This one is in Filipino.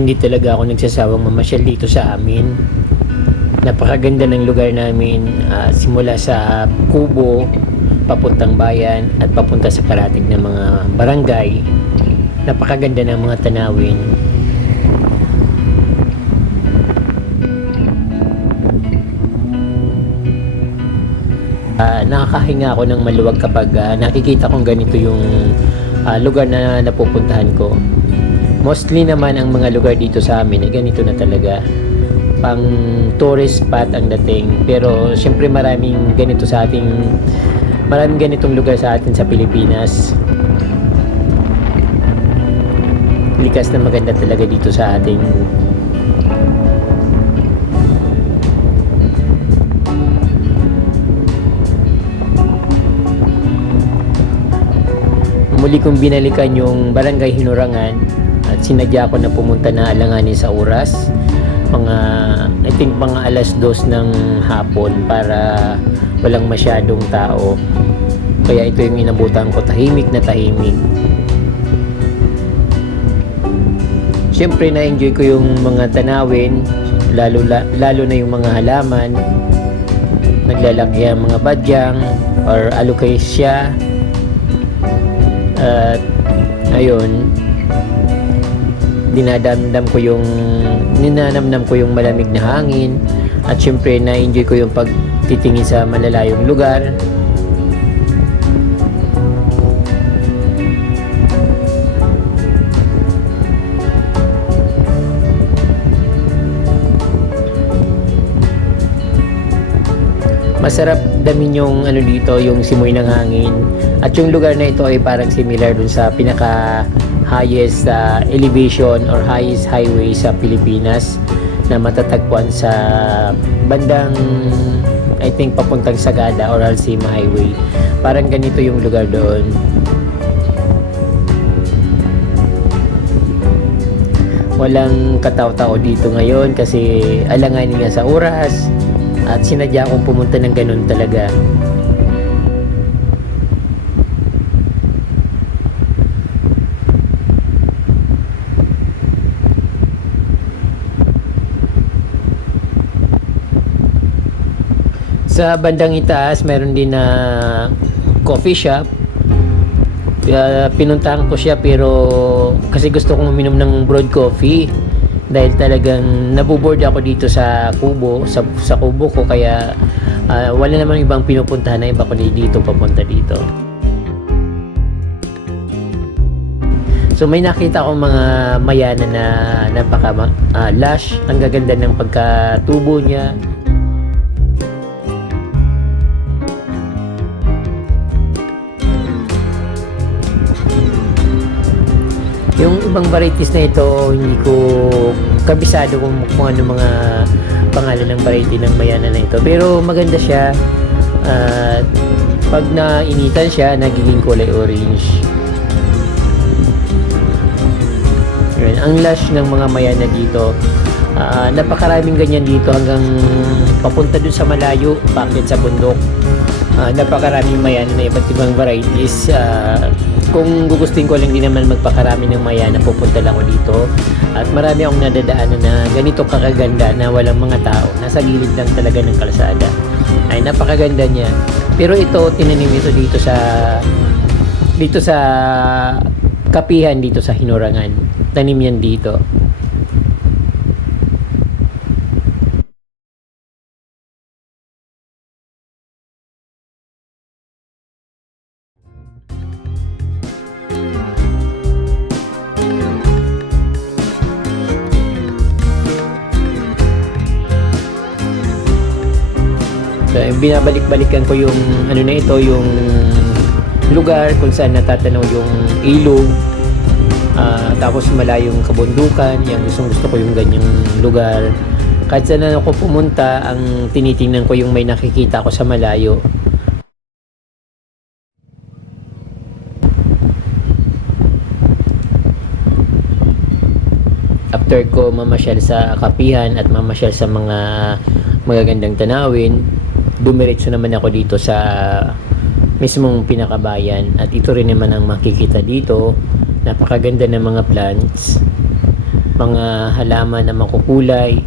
hindi talaga ako nagsasawang mamasyal dito sa amin. Napakaganda ng lugar namin, simula sa Kubo, papuntang bayan at papunta sa karatig ng mga barangay. Napakaganda ng mga tanawin. Nakakahinga ako ng maluwag kapag nakikita kong ganito yung lugar na napupuntahan ko. Mostly naman ang mga lugar dito sa amin ay ganito na talaga, pang tourist spot ang dating, pero syempre maraming ganitong lugar sa atin sa Pilipinas. Likas na maganda talaga dito sa ating muli kong binalikan yung Barangay Hinurangan at sinadya ko na pumunta na alanganin sa oras, I think mga alas 2 ng hapon, para walang masyadong tao. Kaya ito yung inabutan ko, tahimik na tahimik. Siyempre na-enjoy ko yung mga tanawin, lalo na yung mga halaman. Naglalaki ang mga badyang or alocasia. At ayun, ninanamnam ko yung malamig na hangin, at syempre na-enjoy ko yung pagtitingin sa malalayong lugar. Masarap damin yung dito, yung simoy ng hangin. At yung lugar na ito ay parang similar dun sa pinaka highest elevation or highest highway sa Pilipinas na matatagpuan sa bandang, I think, papuntang Sagada or Alcima Highway. Parang ganito yung lugar doon. Walang katao-tao dito ngayon kasi alanganin nga sa oras, at sinadya akong pumunta ng ganun talaga. Sa bandang itaas, meron din na coffee shop. Pinuntahan ko siya, pero kasi gusto kong uminom ng brewed coffee dahil talagang naboboard ako dito sa Kubo, sa Kubo ko, kaya wala namang ibang pinupuntahan na iba kundi dito, papunta dito. So may nakita akong mga mayana na napaka lush, ang gaganda ng pagkatubo niya. Yung ibang varieties na ito, hindi ko kabisado kung ano mga pangalan ng variety ng mayana na ito. Pero maganda siya. At pag nainitan siya, nagiging kulay orange. Yun. Ang lush ng mga mayana dito. Napakaraming ganyan dito hanggang papunta dun sa malayo, bakit sa bundok. Napakaraming mayana na iba't ibang varieties. Kung gugustuhin ko lang din naman magpakarami ng mayana, pupunta lang ako dito. At marami akong nadadaanan na ganito kakaganda na walang mga tao. Nasa gilid lang talaga ng kalsada. Ay, napakaganda niya. Pero ito, tinanim ito dito sa kapihan dito sa Hinurangan. Tanim yan dito. So, binabalik-balikan ko yung na ito, yung lugar kung saan natatanaw yung ilog, tapos malayong kabundukan. Yan, gusto ko yung ganyang lugar. Kahit saan na ako pumunta, ang tinitingnan ko yung may nakikita ko sa malayo. After ko mamasyal sa kapihan at mamasyal sa mga magagandang tanawin, dumiretso naman ako dito sa mismong pinakabayan. At ito rin naman ang makikita dito. Napakaganda ng mga plants. mga halaman na makukulay,